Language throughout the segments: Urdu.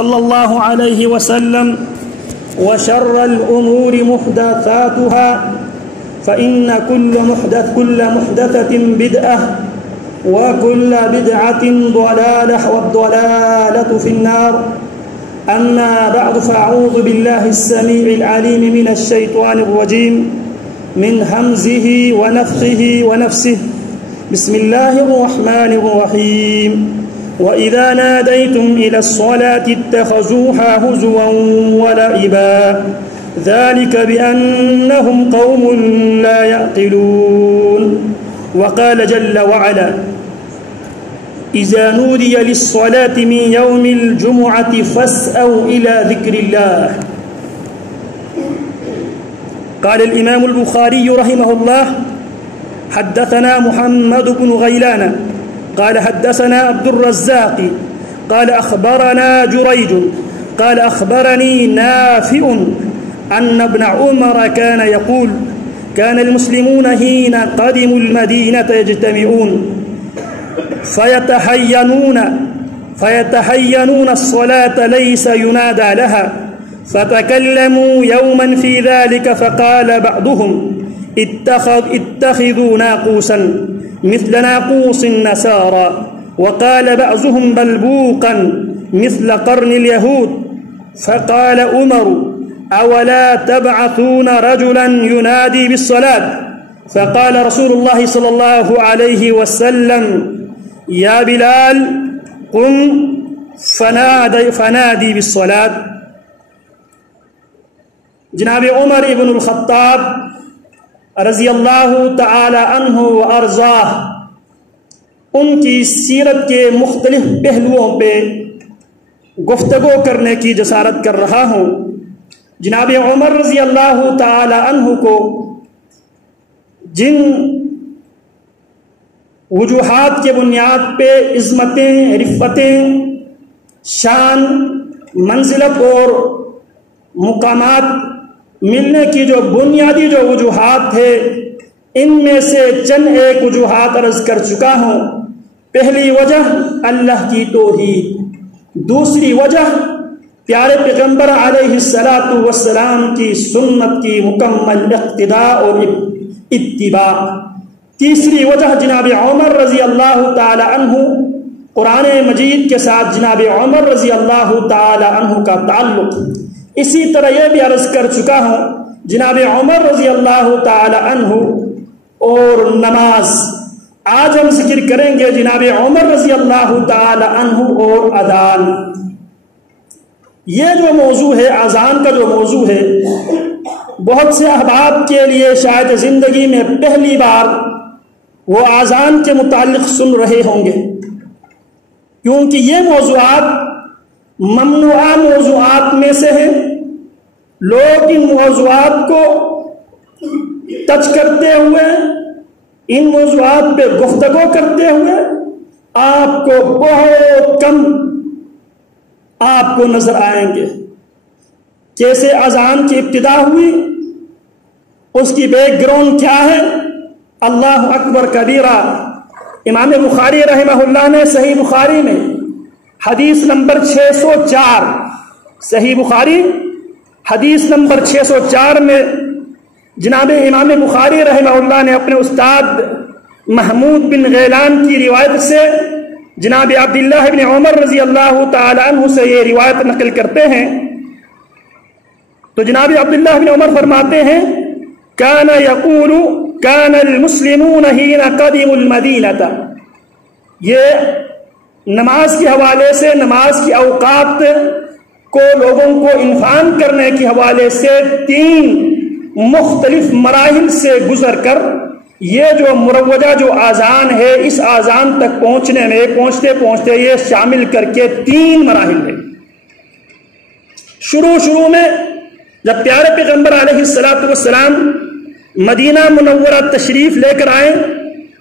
صلى الله عليه وسلم: وشر الأمور محدثاتها فإن كل محدثة بدعة وكل بدعة ضلالة والضلالة في النار. أما بعد، فأعوذ بالله السميع العليم من الشيطان الرجيم من همزه ونفخه ونفسه. بسم الله الرحمن الرحيم. وإذا ناديتم إلى الصلاة اتخذوها هزوا ولعبا ذلك بأنهم قوم لا يعقلون. وقال جل وعلا: إذا نودي للصلاة من يوم الجمعة فاسعوا إلى ذكر الله. قال الإمام البخاري رحمه الله: حدثنا محمد بن غيلان قال حدثنا عبد الرزاق قال أخبرنا جريج قال أخبرني نافع أن ابن عمر كان يقول: كان المسلمون حين قدموا المدينة يجتمعون فيتحينون الصلاة ليس ينادى لها، فتكلموا يوما في ذلك فقال بعضهم: اتخذوا ناقوسا مثل ناقوس النصارى، وقال بعضهم بلبوقا مثل قرن اليهود. فقال عمر: أولا تبعثون رجلا ينادي بالصلاة؟ فقال رسول الله صلى الله عليه وسلم: يا بلال قم فنادي بالصلاة. جناب عمر ابن الخطاب رضی اللہ تعالی عنہ و ارضاہ، ان کی سیرت کے مختلف پہلوؤں پہ گفتگو کرنے کی جسارت کر رہا ہوں۔ جناب عمر رضی اللہ تعالی عنہ کو جن وجوہات کے بنیاد پہ عظمتیں، رفتیں، شان، منزلت اور مقامات ملنے کی جو بنیادی جو وجوہات ہے، ان میں سے چند ایک وجوہات عرض کر چکا ہوں۔ پہلی وجہ اللہ کی توحید، دوسری وجہ پیارے پیغمبر علیہ الصلاۃ والسلام کی سنت کی مکمل اقتداء اور اتباع، تیسری وجہ جناب عمر رضی اللہ تعالی عنہ، قرآن مجید کے ساتھ جناب عمر رضی اللہ تعالی عنہ کا تعلق۔ اسی طرح یہ بھی عرض کر چکا ہوں جناب عمر رضی اللہ تعالی عنہ اور نماز۔ آج ہم ذکر کریں گے جناب عمر رضی اللہ تعالی عنہ اور اذان۔ یہ جو موضوع ہے، اذان کا جو موضوع ہے، بہت سے احباب کے لیے شاید زندگی میں پہلی بار وہ اذان کے متعلق سن رہے ہوں گے، کیونکہ یہ موضوعات ممنوعہ موضوعات میں سے ہیں۔ لوگ ان موضوعات کو ٹچ کرتے ہوئے، ان موضوعات پہ گفتگو کرتے ہوئے آپ کو بہت کم آپ کو نظر آئیں گے۔ کیسے اذان کی ابتدا ہوئی، اس کی بیک گراؤنڈ کیا ہے، اللہ اکبر کبیرہ۔ امام بخاری رحمہ اللہ نے صحیح بخاری میں حدیث نمبر 604، صحیح بخاری حدیث نمبر 604 میں جناب امام بخاری رحمہ اللہ نے اپنے استاد محمود بن غیلان کی روایت سے جناب عبداللہ بن عمر رضی اللہ تعالی عنہ سے یہ روایت نقل کرتے ہیں۔ تو جناب عبداللہ بن عمر فرماتے ہیں: کان یقول کان المسلمون حین قدموا المدینۃ۔ یہ نماز کے حوالے سے، نماز کی اوقات کو لوگوں کو انفان کرنے کے حوالے سے 3 مختلف مراحل سے گزر کر یہ جو مروجہ جو اذان ہے، اس اذان تک پہنچنے میں پہنچتے یہ شامل کر کے 3 مراحل ہے۔ شروع میں جب پیارے پیغمبر علیہ الصلاۃ والسلام مدینہ منورہ تشریف لے کر آئے،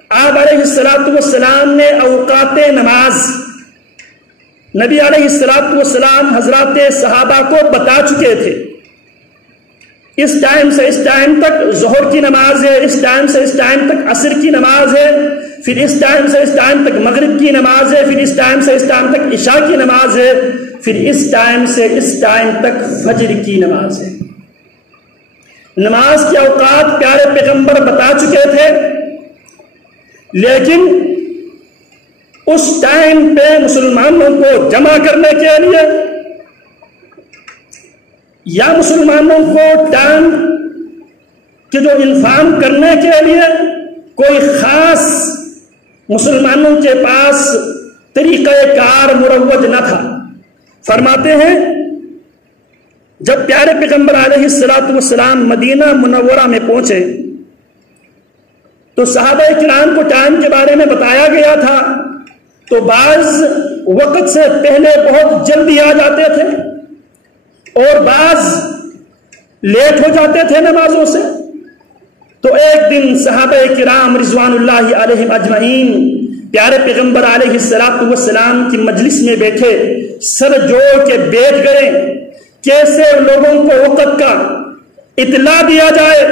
آپ علیہ الصلاۃ والسلام نے اوقات نماز نبی علیہ الصلاۃ والسلام حضرات صحابہ کو بتا چکے تھے۔ اس ٹائم سے اس ٹائم تک ظہر کی نماز ہے، اس ٹائم سے اس ٹائم تک عصر کی نماز ہے، پھر اس ٹائم سے اس ٹائم تک مغرب کی نماز ہے، پھر اس ٹائم سے اس ٹائم تک عشاء کی نماز ہے، پھر اس ٹائم سے اس ٹائم تک فجر کی نماز ہے۔ نماز کے اوقات پیارے پیغمبر بتا چکے تھے، لیکن اس ٹائم پہ مسلمانوں کو جمع کرنے کے لیے یا مسلمانوں کو ٹائم کے جو انفام کرنے کے لیے کوئی خاص مسلمانوں کے پاس طریقہ کار مروج نہ تھا۔ فرماتے ہیں جب پیارے پیغمبر علیہ الصلوۃ والسلام مدینہ منورہ میں پہنچے تو صحابہ کرام کو ٹائم کے بارے میں بتایا گیا تھا، تو بعض وقت سے پہلے بہت جلدی آ جاتے تھے اور بعض لیٹ ہو جاتے تھے نمازوں سے۔ تو ایک دن صحابہ کرام رضوان اللہ علیہم اجمعین پیارے پیغمبر علیہ الصلوۃ والسلام کی مجلس میں بیٹھے، سر جوڑ کے بیٹھ گئے، کیسے لوگوں کو وقت کا اطلاع دیا جائے،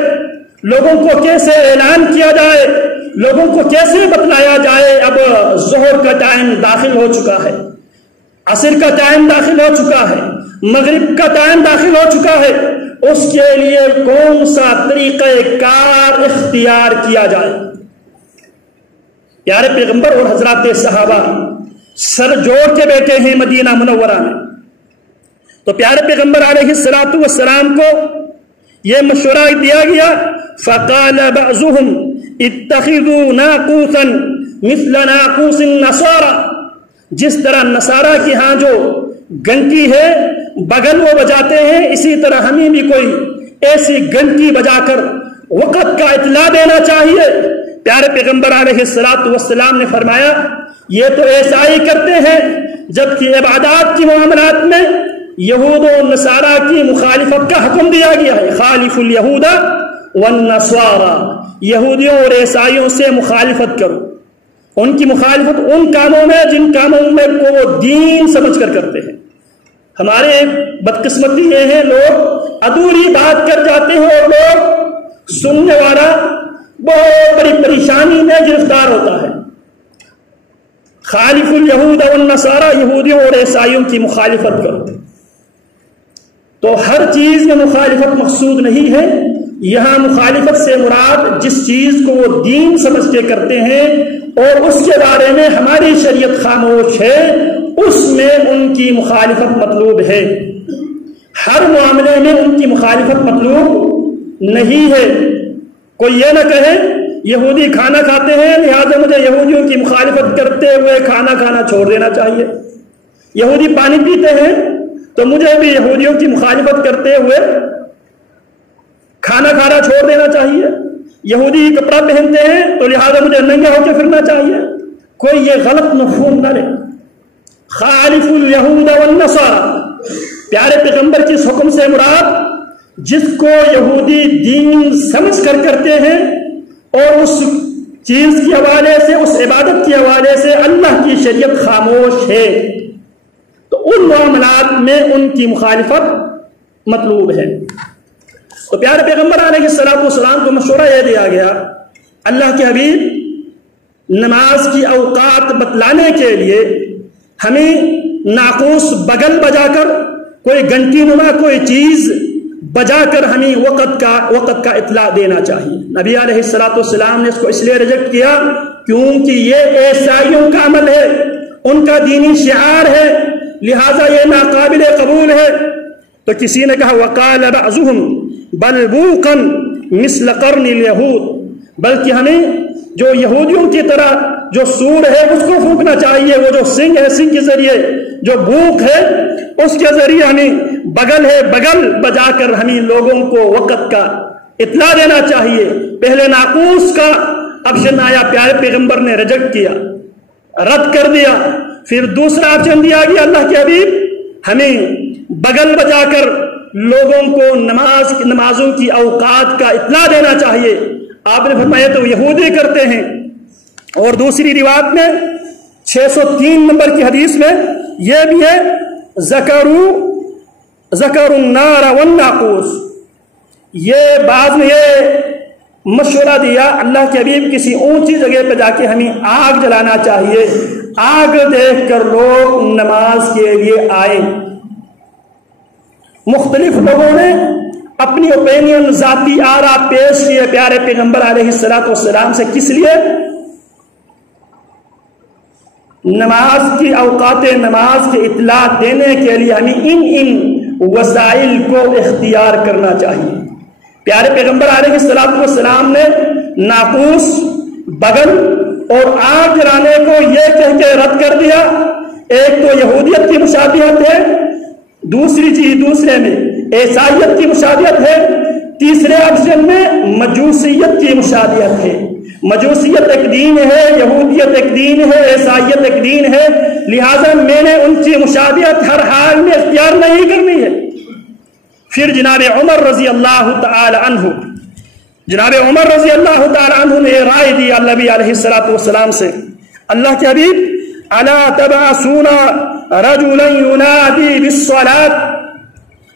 لوگوں کو کیسے اعلان کیا جائے، لوگوں کو کیسے بتلایا جائے۔ اب ظہر کا ٹائم داخل ہو چکا ہے، عصر کا ٹائم داخل ہو چکا ہے، مغرب کا ٹائم داخل ہو چکا ہے، اس کے لیے کون سا طریقہ کار اختیار کیا جائے۔ پیارے پیغمبر اور حضرات صحابہ سر جوڑ کے بیٹھے ہیں مدینہ منورہ میں، تو پیارے پیغمبر علیہ الصلوۃ والسلام کو یہ مشورہ دیا گیا، فقال بعضهم اتخذوا ناقوسا مثل ناقوس النصارى، جس طرح نصارہ کے ہاں جو گھنٹی ہے بغل وہ بجاتے ہیں، اسی طرح ہمیں بھی کوئی ایسی گھنٹی بجا کر وقت کا اطلاع دینا چاہیے۔ پیارے پیغمبر علیہ الصلوۃ والسلام نے فرمایا یہ تو ایسا ہی کرتے ہیں، جبکہ عبادات کی معاملات میں یہود و نصارہ کی مخالفت کا حکم دیا گیا ہے، خالف الیہود والنصارى، یہودیوں اور عیسائیوں سے مخالفت کرو، ان کی مخالفت ان کاموں میں جن کاموں میں کو وہ دین سمجھ کر کرتے ہیں۔ ہمارے بدقسمتی یہ ہے لوگ ادھوری بات کر جاتے ہیں اور لوگ سننے والا بہت بڑی پریشانی میں گرفتار ہوتا ہے۔ خالف الیہود والنصارى، یہودیوں اور عیسائیوں کی مخالفت کرو۔ تو ہر چیز میں مخالفت مقصود نہیں ہے، یہاں مخالفت سے مراد جس چیز کو وہ دین سمجھ کے کرتے ہیں اور اس کے بارے میں ہماری شریعت خاموش ہے، اس میں ان کی مخالفت مطلوب ہے۔ ہر معاملے میں ان کی مخالفت مطلوب نہیں ہے۔ کوئی یہ نہ کہے یہودی کھانا کھاتے ہیں لہذا مجھے یہودیوں کی مخالفت کرتے ہوئے کھانا کھانا چھوڑ دینا چاہیے، یہودی پانی پیتے ہیں تو مجھے بھی یہودیوں کی مخالفت کرتے ہوئے کھانا کھانا چھوڑ دینا چاہیے، یہودی کپڑا پہنتے ہیں تو لہذا مجھے ننگے ہو کے پھرنا چاہیے۔ کوئی یہ غلط مفہوم نہ لے۔ خالف الیہود والنصارى، پیارے پیغمبر کے اس حکم سے مراد جس کو یہودی دین سمجھ کر کرتے ہیں اور اس چیز کے حوالے سے، اس عبادت کے حوالے سے اللہ کی شریعت خاموش ہے، تو ان معاملات میں ان کی مخالفت مطلوب ہے۔ تو پیارے پیغمبر علیہ الصلوۃ والسلام کو مشورہ یہ دیا گیا، اللہ کے حبیب نماز کی اوقات بتلانے کے لیے ہمیں ناقوس بغل بجا کر، کوئی گھنٹی نما کوئی چیز بجا کر ہمیں وقت کا اطلاع دینا چاہیے۔ نبی علیہ الصلوۃ والسلام نے اس کو اس لیے ریجیکٹ کیا کیونکہ یہ عیسائیوں کا عمل ہے، ان کا دینی شعار ہے، لہذا یہ ناقابل قبول ہے۔ تو کسی نے کہا وقال بعضهم بل بوقا مثل قرن الیہود، بلکہ ہمیں جو یہودیوں کی طرح جو سور ہے اس کو پھونکنا چاہیے، وہ جو سنگ ہے سنگ کے ذریعے، جو بوق ہے اس کے ذریعے ہمیں بغل ہے بغل بجا کر ہمیں لوگوں کو وقت کا اطلاع دینا چاہیے۔ پہلے ناقوس کا آپشن آیا، پیارے پیغمبر نے ریجیکٹ کیا، رد کر دیا۔ پھر دوسرا آپشن دیا گیا اللہ کے حبیب ہمیں بغل بجا کر لوگوں کو نمازوں کی اوقات کا اطلاع دینا چاہیے۔ آپ نے فرمایا تو یہودی کرتے ہیں۔ اور دوسری روایت میں 603 نمبر کی حدیث میں یہ بھی ہے ذکر النار والناقوس، یہ بعض میں یہ مشورہ دیا اللہ کے حبیب کسی اونچی جگہ پہ جا کے ہمیں آگ جلانا چاہیے، آگ دیکھ کر لوگ نماز کے لیے آئے۔ مختلف لوگوں نے اپنی اوپینین، ذاتی آرا پیش کیے پیارے پیغمبر علیہ السلام سے، کس لیے؟ نماز کی اوقات نماز کی اطلاع دینے کے لیے ہمیں ان وسائل کو اختیار کرنا چاہیے۔ پیارے پیغمبر علیہ السلام نے ناقوس، بغل اور آگ جلانے کو یہ کہہ کے رد کر دیا، ایک تو یہودیت کی مشابہت ہے، دوسری چیز دوسرے میں عیسائیت کی مشابہت ہے، تیسرے آپشن میں مجوسیت کی مشابہت ہے۔ مجوسیت ایک دین ہے، یہودیت ایک دین ہے، عیسائیت ایک دین ہے، لہذا میں نے ان کی مشابہت ہر حال میں اختیار نہیں کرنی ہے۔ پھر جناب عمر رضی اللہ تعالی عنہ، جناب عمر رضی اللہ تعالی عنہ نے رائے دی نبی علیہ السلام سے، اللہ کے حبیب الا تبعثون رجلا ينادي بالصلاة،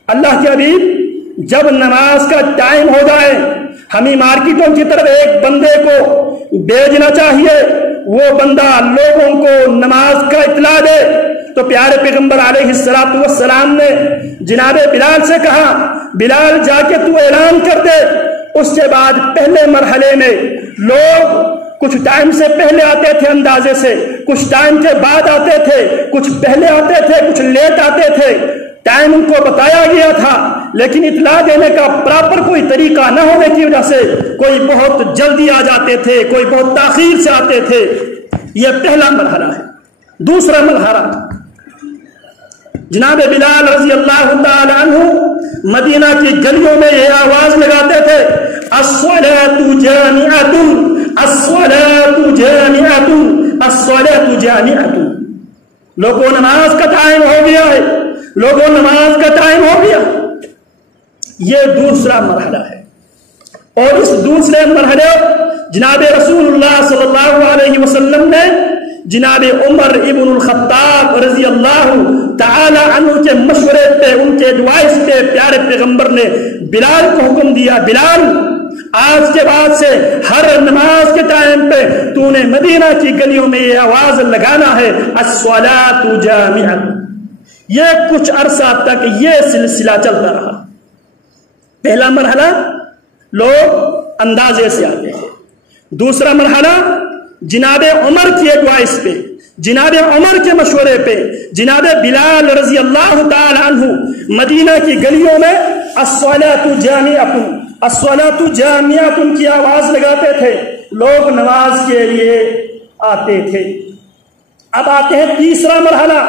اللہ کے حبیب جب نماز کا ٹائم ہو جائے ہمیں مارکیٹوں کی طرف ایک بندے کو بھیجنا چاہیے، وہ بندہ لوگوں کو نماز کا اطلاع دے۔ تو پیارے پیغمبر علیہ السلام نے جناب بلال سے کہا، بلال جا کے تو اعلان کر دے۔ اس کے بعد پہلے مرحلے میں لوگ کچھ ٹائم سے پہلے آتے تھے اندازے سے، کچھ ٹائم کے بعد آتے تھے، کچھ پہلے آتے تھے، کچھ لیٹ آتے تھے، ٹائم ان کو بتایا گیا تھا، لیکن اطلاع دینے کا پراپر کوئی طریقہ نہ ہونے کی وجہ سے کوئی بہت جلدی آ جاتے تھے، کوئی بہت تاخیر سے آتے تھے۔ یہ پہلا مرحلہ ہے۔ دوسرا مرحلہ، جناب بلال رضی اللہ تعالی عنہ مدینہ کی گلیوں میں یہ آواز لگاتے تھے، الصلاۃ جامعۃ، الصلاۃ جامعۃ، الصلاۃ جامعۃ۔ لوگوں نماز کا ٹائم ہو گیا ہے، لوگوں نماز کا ٹائم ہو گیا۔ یہ دوسرا مرحلہ ہے، اور اس دوسرے مرحلے جناب رسول اللہ صلی اللہ علیہ وسلم نے جناب عمر ابن الخطاب رضی اللہ تعالی عنہ کے مشورے پہ، ان کے ایڈوائس پہ پیارے پیغمبر نے بلال کو حکم دیا، بلال آج کے بعد سے ہر نماز کے ٹائم پہ تو نے مدینہ کی گلیوں میں یہ آواز لگانا ہے، الصلاۃ جامعہ۔ یہ کچھ عرصہ تک یہ سلسلہ چلتا رہا۔ پہلا مرحلہ لوگ اندازے سے آتے تھے، دوسرا مرحلہ جناب عمر کی ایڈوائس پہ، جناب عمر کے مشورے پہ جناب بلال رضی اللہ تعالی عنہ مدینہ کی گلیوں میں الصلاۃ جامعۃ، الصلاۃ جامعۃ کی آواز لگاتے تھے، لوگ نماز کے لیے آتے تھے۔ اب آتے ہیں تیسرا مرحلہ،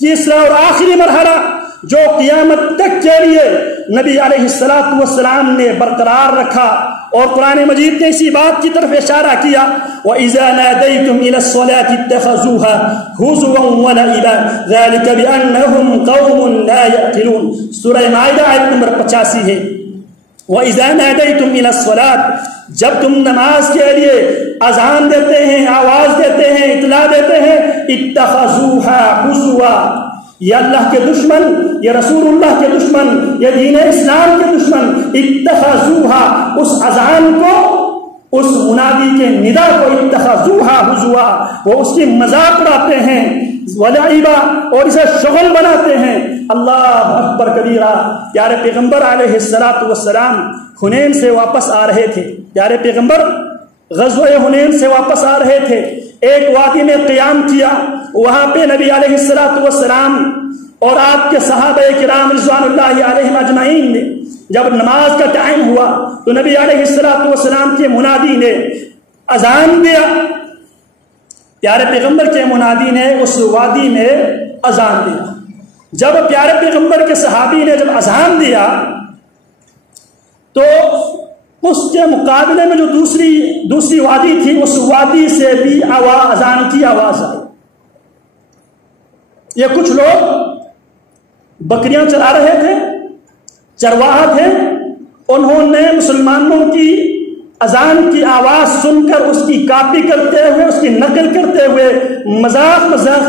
تیسرا اور آخری مرحلہ جو قیامت تک کے لیے نبی علیہ السلام نے برقرار رکھا، اور قرآن مجید نے اسی بات کی طرف اشارہ کیا، وَإِذَا نَادَيْتُمْ إِلَى الصَّلَاةِ اتَّخَذُوهَا هُزُوًا وَلَعِبًا ذَلِكَ بِأَنَّهُمْ قَوْمٌ لَا يَعْقِلُونَ۔ سورہ مائدہ آیت نمبر 85 ہے۔ وَإِذَا نَادَيْتُمْ إِلَى الصَّلَاةِ، جب تم نماز کے لیے اذان دیتے ہیں، آواز دیتے ہیں، اطلاع دیتے ہیں، اتَّخَذُوهَا هُزُوًا، یہ اللہ کے دشمن، یہ رسول اللہ کے دشمن، یہ دین اسلام کے دشمن، اتخذوها، اس اذان کو، اس منادی کے ندا کو اتخذوها ہزوا، وہ اس کی مذاق اڑاتے ہیں، ولعبا، اور اسے شغل بناتے ہیں۔ اللہ اکبر کبیرہ۔ پیارے پیغمبر علیہ السلام حنین سے واپس آ رہے تھے، پیارے پیغمبر غزوہ حنین سے واپس آ رہے تھے، ایک وادی میں قیام کیا، وہاں پہ نبی علیہ السلام اور آپ کے صحابہ کرام رضوان اللہ علیہم اجمعین نے جب نماز کا ٹائم ہوا تو نبی علیہ السلام کے منادی نے اذان دیا، پیارے پیغمبر کے منادی نے اس وادی میں اذان دیا۔ جب پیارے پیغمبر کے صحابی نے جب اذان دیا تو اس کے مقابلے میں جو دوسری وادی تھی، اس وادی سے بھی اذان کی آواز آئی۔ یہ کچھ لوگ بکریاں چلا رہے تھے، چرواہا تھے، انہوں نے مسلمانوں کی اذان کی آواز سن کر اس کی کاپی کرتے ہوئے، اس کی نقل کرتے ہوئے مذاق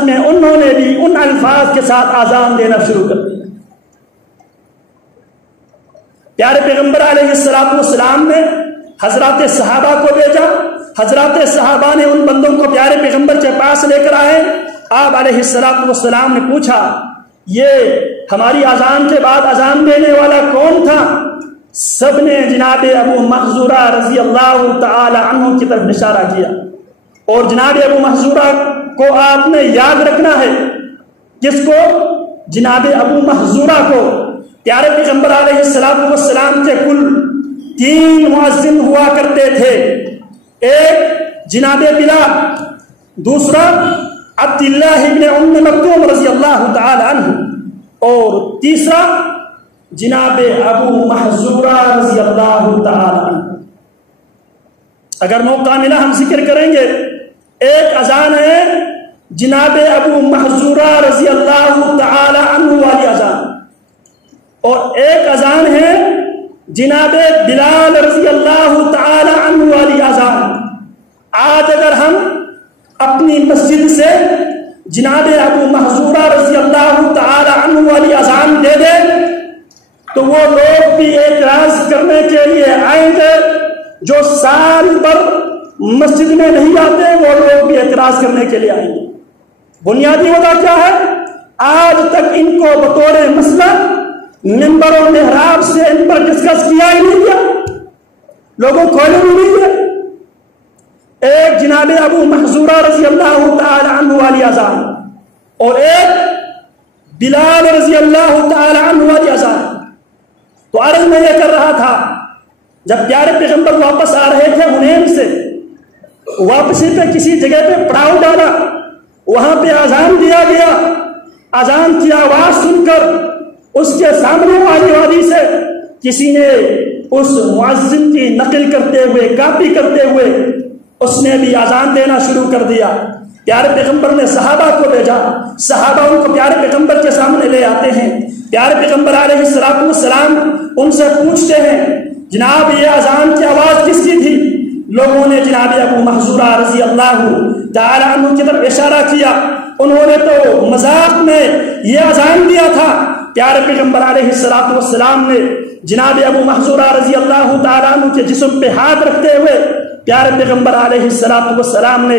میں انہوں نے بھی ان الفاظ کے ساتھ اذان دینا شروع کر دیا۔ پیارے پیغمبر علیہ السلام نے حضرات صحابہ کو بھیجا، حضرات صحابہ نے ان بندوں کو پیارے پیغمبر کے پاس لے کر آئے۔ آپ علیہ السلام نے پوچھا یہ ہماری اذان کے بعد اذان دینے والا کون تھا؟ سب نے جناب ابو محذورہ رضی اللہ تعالی عنہ کی طرف اشارہ کیا، اور جناب ابو محذورہ کو آپ نے یاد رکھنا ہے۔ کس کو؟ جناب ابو محذورہ کو۔ پیارے پیغمبر علیہ السلام کے کل 3 مؤذن ہوا کرتے تھے، ایک جناب بلال، دوسرا عبداللہ ابن ام مکتوم رضی اللہ تعالی عنہ، اور تیسرا جناب ابو محذورہ رضی اللہ تعالی عنہ۔ اگر موقع ملا ہم ذکر کریں گے۔ ایک اذان ہے جناب ابو محذورہ رضی اللہ تعالی عنہ والی اذان، اور ایک اذان ہے جناب بلال رضی اللہ تعالی عنہ والی اذان۔ آج اگر ہم اپنی مسجد سے جناب ابو محذورہ رضی اللہ تعالی عنہ والی اذان دے دیں تو وہ لوگ بھی اعتراض کرنے کے لیے آئیں گے، جو سال بھر مسجد میں نہیں آتے وہ لوگ بھی اعتراض کرنے کے لیے آئیں گے۔ بنیادی وجہ کیا ہے؟ آج تک ان کو بطور مسئلہ منبر و محراب سے ان پر ڈسکس کیا ہی نہیں گیا، لوگوں کو نہیں ہے۔ ایک جناب ابو محذورہ رضی اللہ تعالی عنہ والی اذان اور ایک بلال رضی اللہ تعالی عنہ والی اذان۔ تو عرض میں یہ کر رہا تھا، جب پیارے پیغمبر واپس آ رہے تھے حنین سے، واپسی پہ کسی جگہ پہ پڑاؤ ڈالا، وہاں پہ اذان دیا گیا۔ اذان کی آواز سن کر اس کے سامنے والی وادی سے کسی نے اس مؤذن کی نقل کرتے ہوئے، کاپی کرتے ہوئے اس نے بھی اذان دینا شروع کر دیا۔ پیارے پیغمبر نے صحابہ کو بھیجا، صحابہ ان کو پیارے پیغمبر کے سامنے لے آتے ہیں۔ پیارے پیغمبر علیہ السلام ان سے پوچھتے ہیں جناب یہ اذان کی آواز کس کی تھی؟ لوگوں نے جناب ابو محذورہ رضی اللہ تعالی عنہ کی طرف اشارہ کیا، انہوں نے تو مذاق میں یہ اذان دیا تھا۔ پیارے پیغمبر علیہ السلام نے جناب ابو محذورہ رضی اللہ تعالی عنہ کے جسم پہ ہاتھ رکھتے ہوئے پیارے پیغمبر علیہ السلام نے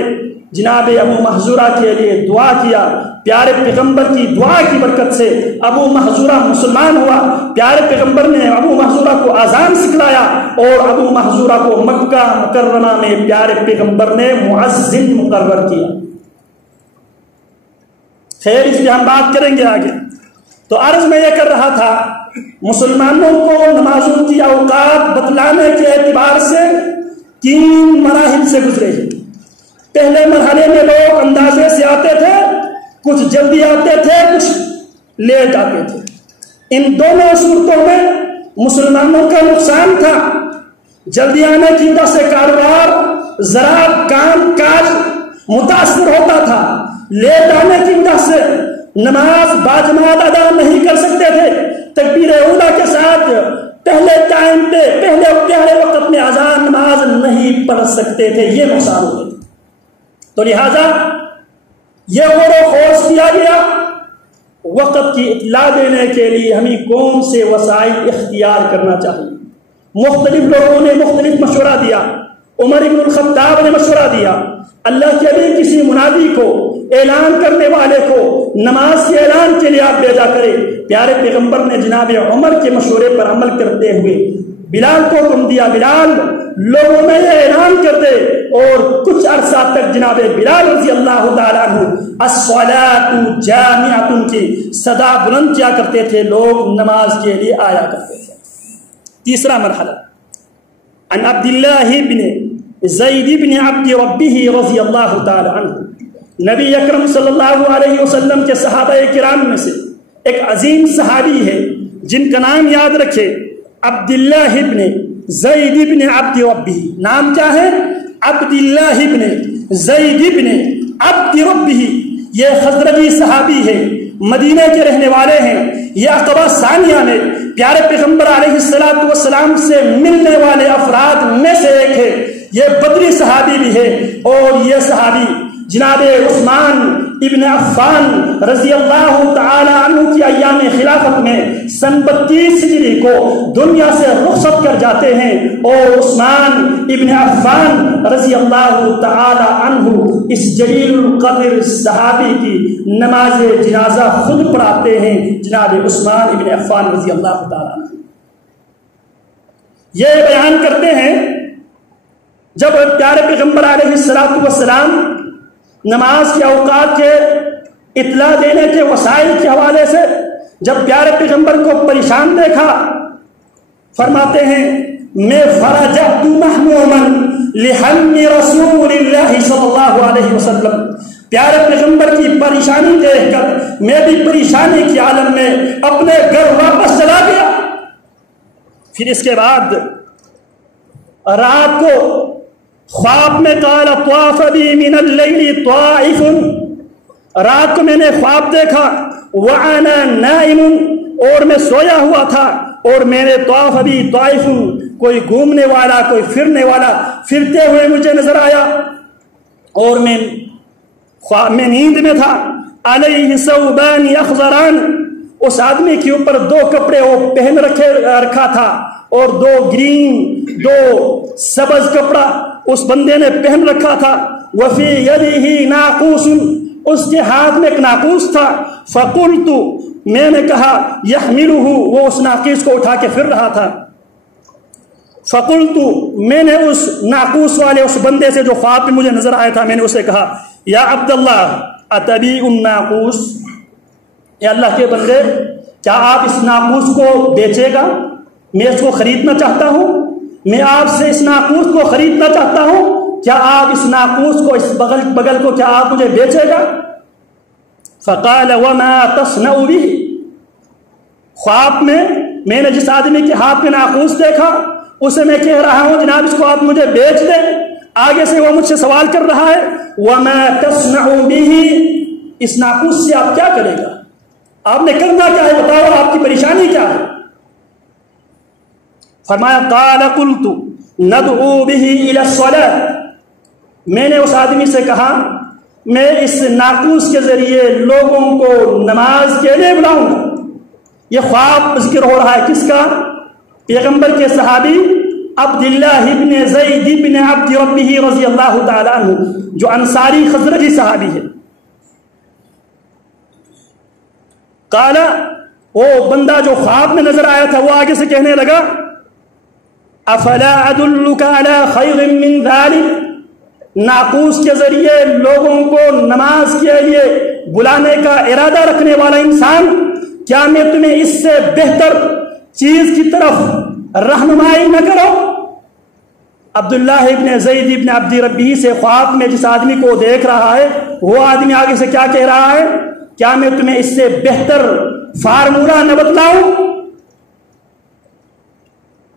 جناب ابو محذورہ کے لیے دعا کیا۔ پیارے پیغمبر کی دعا کی برکت سے ابو محذورہ مسلمان ہوا۔ پیارے پیغمبر نے ابو محذورہ کو اذان سکھلایا اور ابو محذورہ کو مکہ مکرمہ میں پیارے پیغمبر نے مؤذن مقرر کیا۔ خیر اس کی ہم بات کریں گے آگے۔ تو عرض میں یہ کر رہا تھا، مسلمانوں کو نمازوں کی اوقات بتلانے کے اعتبار سے 3 مراحل سے گزرے ہیں۔ پہلے مرحلے میں لوگ اندازے سے آتے تھے، کچھ جلدی آتے تھے، کچھ لیٹ آتے تھے۔ ان دونوں صورتوں میں مسلمانوں کا نقصان تھا۔ جلدی آنے کی وجہ سے کاروبار، زراعت، کام کاج متاثر ہوتا تھا۔ لیٹ آنے کی وجہ سے نماز باجماعت ادا نہیں کر سکتے تھے، تکبیر اولیٰ کے ساتھ پہلے ٹائم پہ پہلے پیارے وقت میں اذان نماز نہیں پڑھ سکتے تھے، یہ نقصان ہوتے تھے۔ تو لہذا یہ غور و خوض کیا گیا، وقت کی اطلاع دینے کے لیے ہمیں کون سے وسائل اختیار کرنا چاہیے۔ مختلف لوگوں نے مختلف مشورہ دیا۔ عمر بن الخطاب نے مشورہ دیا، اللہ کے بھی کسی منادی کو، اعلان کرنے والے کو نماز کے اعلان کے لیے آپ بھیجا کرے۔ پیارے پیغمبر نے جناب عمر کے مشورے پر عمل کرتے ہوئے بلال کو حکم دیا، بلال لوگوں میں یہ اعلان کر دے، اور کچھ عرصہ تک جناب بلال رضی اللہ تعالیٰ عنہ الصلاۃ جامعۃ کی صدا بلند کیا کرتے تھے، لوگ نماز کے لیے آیا کرتے تھے۔ تیسرا مرحلہ، عن عبداللہ بن زید بن عبد ربہ رضی اللہ تعالیٰ عنہ، نبی اکرم صلی اللہ علیہ وسلم کے صحابہ کرام میں سے ایک عظیم صحابی ہے جن کا نام یاد رکھے، عبداللہ بن زید بن عبد ربہ۔ نام کیا ہے؟ عبداللہ بن زید بن عبد ربہ۔ یہ خزرجی صحابی ہے، مدینہ کے رہنے والے ہیں۔ یہ عقبہ ثانیہ میں پیارے پیغمبر علیہ السلام سے ملنے والے افراد میں سے ایک ہے۔ یہ بدری صحابی بھی ہے، اور یہ صحابی جناب عثمان ابن عفان رضی اللہ تعالی عنہ کی ایام خلافت میں سن 32 ہجری کو دنیا سے رخصت کر جاتے ہیں، اور عثمان ابن عفان رضی اللہ تعالی عنہ اس جلیل القدر صحابی کی نماز جنازہ خود پڑھاتے ہیں، جناب عثمان ابن عفان رضی اللہ تعالی عنہ۔ یہ بیان کرتے ہیں جب پیارے پیغمبر علیہ السلام نماز کے اوقات کے اطلاع دینے کے وسائل کے حوالے سے جب پیارے پیغمبر کو پریشان دیکھا، فرماتے ہیں میں فرجعت محموما لحم رسول اللہ صلی اللہ علیہ وسلم، پیارے پیغمبر کی پریشانی دیکھ کر میں بھی پریشانی کے عالم میں اپنے گھر واپس چلا گیا۔ پھر اس کے بعد رات کو خواب میں قال طواف بی من اللیل طائف، رات کو میں نے خواب دیکھا، وانا نائم، اور میں سویا ہوا تھا، اور میں نے طواف بی طائف، کوئی گھومنے والا کوئی پھرنے والا پھرتے ہوئے مجھے نظر آیا، اور میں نیند میں تھا۔ علیہ ثوبان اخضران، اس آدمی کے اوپر 2 کپڑے وہ پہن رکھا تھا، اور 2 گرین 2 سبز کپڑا اس بندے نے پہن رکھا تھا۔ وفی یدہ ناقوس، اس کے ہاتھ میں ایک ناقوس تھا۔ فقلت، میں نے کہا، یحملہ، وہ اس ناقوس کو اٹھا کے پھر رہا تھا۔ فقلت، میں نے اس ناقوس والے اس بندے سے جو خواب میں مجھے نظر آیا تھا، میں نے اسے کہا، یا عبداللہ اتبیع الناقوس، اے اللہ کے بندے کیا آپ اس ناقوس کو بیچے گا؟ میں اس کو خریدنا چاہتا ہوں، میں آپ سے اس ناقوس کو خریدنا چاہتا ہوں، کیا آپ اس ناقوس کو، اس بغل کو کیا آپ مجھے بیچے گا؟ فقال وما تصنع به، خواب میں نے جس آدمی کے ہاتھ میں ناقوس دیکھا اسے میں کہہ رہا ہوں جناب اس کو آپ مجھے بیچ دیں۔ آگے سے وہ مجھ سے سوال کر رہا ہے، وما تصنع به، اس ناقوس سے آپ کیا کرے گا؟ آپ نے کرنا کیا ہے؟ بتاؤ آپ کی پریشانی کیا ہے؟ فرمایا قال قلت ندعو به الى الصلاة، میں نے اس آدمی سے کہا میں اس ناقوس کے ذریعے لوگوں کو نماز کے لیے بلاؤں گا۔ یہ خواب ذکر ہو رہا ہے کس کا؟ پیغمبر کے صحابی عبداللہ ابن زید ابن عبد ربہ رضی اللہ تعالی عنہ، جو انصاری خزرجی صحابی ہے۔ قال، وہ بندہ جو خواب میں نظر آیا تھا وہ آگے سے کہنے لگا، افلا ادلک علی خیر من ذلک، ناقوس کے ذریعے لوگوں کو نماز کے لیے بلانے کا ارادہ رکھنے والا انسان، کیا میں تمہیں اس سے بہتر چیز کی طرف رہنمائی نہ کرو؟ عبداللہ ابن زید ابن عبد ربہ سے خواب میں جس آدمی کو دیکھ رہا ہے وہ آدمی آگے سے کیا کہہ رہا ہے، کیا میں تمہیں اس سے بہتر فارمولہ نہ بتلاؤں؟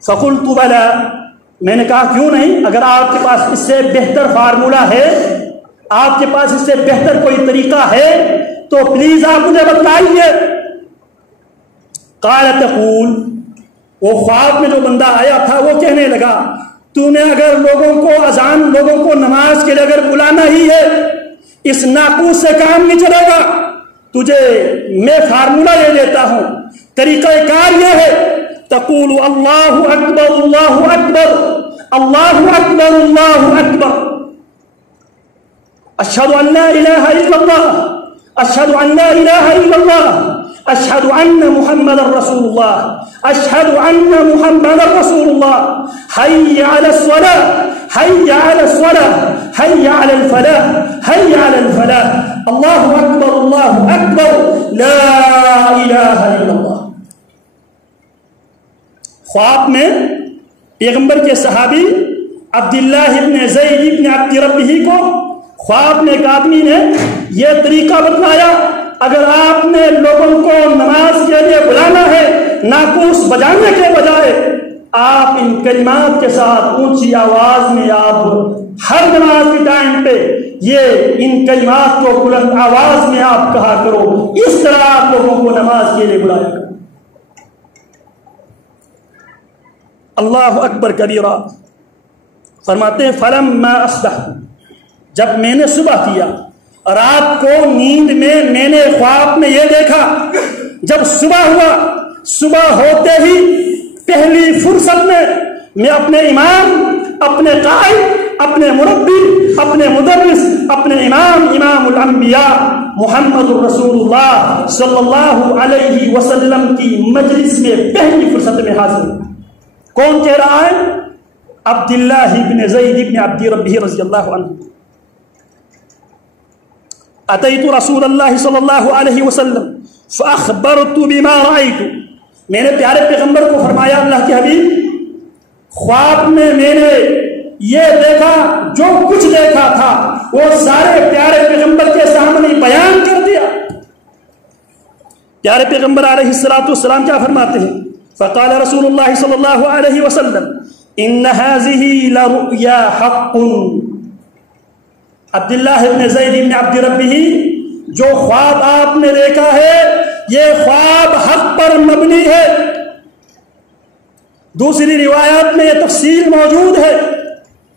فقلت بلا، میں نے کہا کیوں نہیں، اگر آپ کے پاس اس سے بہتر فارمولہ ہے، آپ کے پاس اس سے بہتر کوئی طریقہ ہے تو پلیز آپ مجھے بتلائیے۔ قال تقول، وہ خواب میں جو بندہ آیا تھا وہ کہنے لگا، تو نے اگر لوگوں کو اذان، لوگوں کو نماز کے لیے اگر بلانا ہی ہے، اس ناقوس سے کام نہیں چلے گا، تجھے میں فارمولہ لے لیتا ہوں، طریقہ کار یہ ہے، تقول اللہ اکبر اللہ اکبر اللہ اکبر اللہ اکبر، اشہد ان لا الہ الا اللہ اشہد ان لا الہ الا اللہ اشہد ان محمد رسول اللہ اشہد ان محمد رسول اللہ، حی علی الصلاۃ حی علی الصلاۃ حی علی الفلاح حی علی الفلاح، اللہ اکبر اللہ اکبر لا الہ الا اللہ۔ خواب میں پیغمبر کے صحابی عبداللہ ابن زید ابن عبد ربہ کو خواب میں ایک آدمی نے یہ طریقہ بتلایا، اگر آپ نے لوگوں کو نماز کے لیے بلانا ہے ناقوس بجانے کے بجائے آپ ان کلمات کے ساتھ اونچی آواز میں آپ ہر نماز کے ٹائم پہ یہ ان کلمات کو بلند آواز میں آپ کہا کرو، اس طرح آپ لوگوں کو نماز کے لیے بلایا کرو۔ اللہ اکبر کبیرہ۔ فرماتے ہیں فلما اصبحت، جب میں نے صبح کیا، رات کو نیند میں نے خواب میں یہ دیکھا، جب صبح ہوا، صبح ہوتے ہی پہلی فرصت میں اپنے امام، اپنے قائد، اپنے مربی، اپنے مدرس، اپنے امام الانبیاء محمد الرسول اللہ صلی اللہ علیہ وسلم کی مجلس میں پہلی فرصت میں حاضر ہوا۔ کون کہہ رہا ہے؟ عبداللہ بن زید بن عبد ربہ رضی اللہ عنہ۔ اتیت رسول اللہ صلی اللہ علیہ وسلم فاخبرت بما رأیت، میں نے پیارے پیغمبر کو فرمایا اللہ کے حبیب خواب میں نے یہ دیکھا، جو کچھ دیکھا تھا وہ سارے پیارے پیغمبر کے سامنے بیان کر دیا۔ پیارے پیغمبر علیہ السلام کیا فرماتے ہیں؟ فقال رسول اللہ صلی اللہ علیہ وسلم ان هذه لرؤيا حق۔ عبداللہ بن زید بن عبد ربہ، جو خواب آپ نے دیکھا ہے یہ خواب حق پر مبنی ہے۔ دوسری روایات میں یہ تفصیل موجود ہے،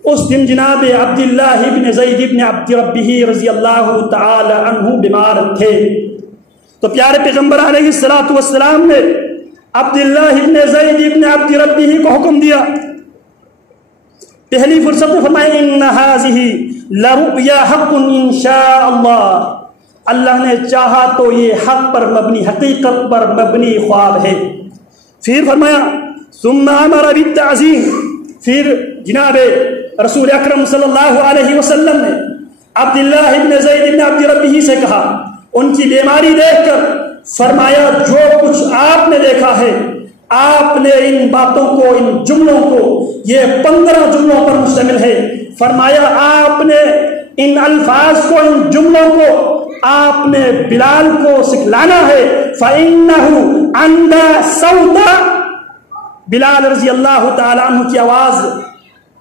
اس دن جناب عبداللہ بن زید بن عبد ربہ رضی اللہ تعالی عنہ بیمار تھے، تو پیارے پیغمبر علیہ السلام نے عبداللہ بن زید بن عبد ربہ کو حکم دیا، پہلی فرصت میں فرمایا ان هذه لرؤيا حق ان شاء اللہ، اللہ نے چاہا تو یہ حق پر مبنی، حقیقت پر مبنی خواب ہے۔ پھر فرمایا ثم امر بالتعزیم، پھر جناب رسول اکرم صلی اللہ علیہ وسلم نے عبداللہ بن زید بن عبد ربہ سے کہا، ان کی بیماری دیکھ کر فرمایا جو کچھ آپ نے دیکھا ہے آپ نے ان باتوں کو، ان جملوں کو، یہ 15 جملوں پر مشتمل ہے، فرمایا آپ نے ان الفاظ کو، ان جملوں کو آپ نے بلال کو سکھلانا ہے۔ فَإِنَّهُ عَنْدَ صَوْتَ، بلال رضی اللہ تعالیٰ عنہ کی آواز